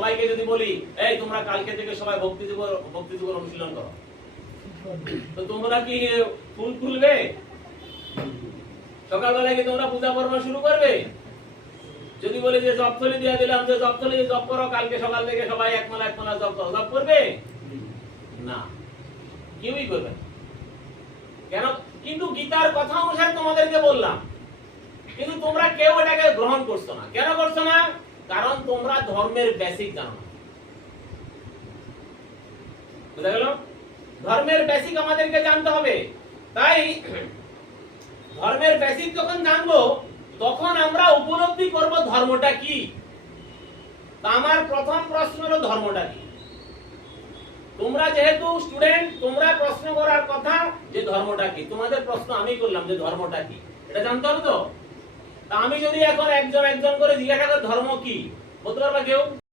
সবাইকে যদি বলি এই তোমরা কালকে থেকে সবাই ভক্তি জীবন অনুশীলন করো, তো তোমরা কি ফুল খুলবে? সকালবেলায় কি তোমরা পূজা পর্ব শুরু করবে? যদি বলি যে জপথলি দিয়ে দিলাম যে জপথলি জপ করো, কালকে সকাল থেকে সবাই একমালা জপ করো, জপ করবে না, কেউই করবে না। কেন? কিন্তু গীতার কথা অনুসারে তোমাদেরকে বললাম, কিন্তু তোমরা কেউ এটাকে গ্রহণ করছো না। কেন করছো না? কারণ তোমরা ধর্মের বেসিক জানো না। বুঝা গেল? ধর্মের বেসিক আমাদেরকে জানতে হবে। তাই ধর্মের বেসিক যখন জানবো তখন আমরা উপলব্ধি করব ধর্মটা কি। তা আমার প্রথম প্রশ্ন হলো ধর্মটা কি। তোমরা যেহেতু স্টুডেন্ট, তোমরা প্রশ্ন করার কথা যে ধর্মটা কি। তোমাদের প্রশ্ন আমি করলাম যে ধর্মটা কি, এটা জানতে হবে তো। তা আমি যদি এখন একজন একজন করে জিজ্ঞাসা করি ধর্ম কি, বলতে পারবা কেউ?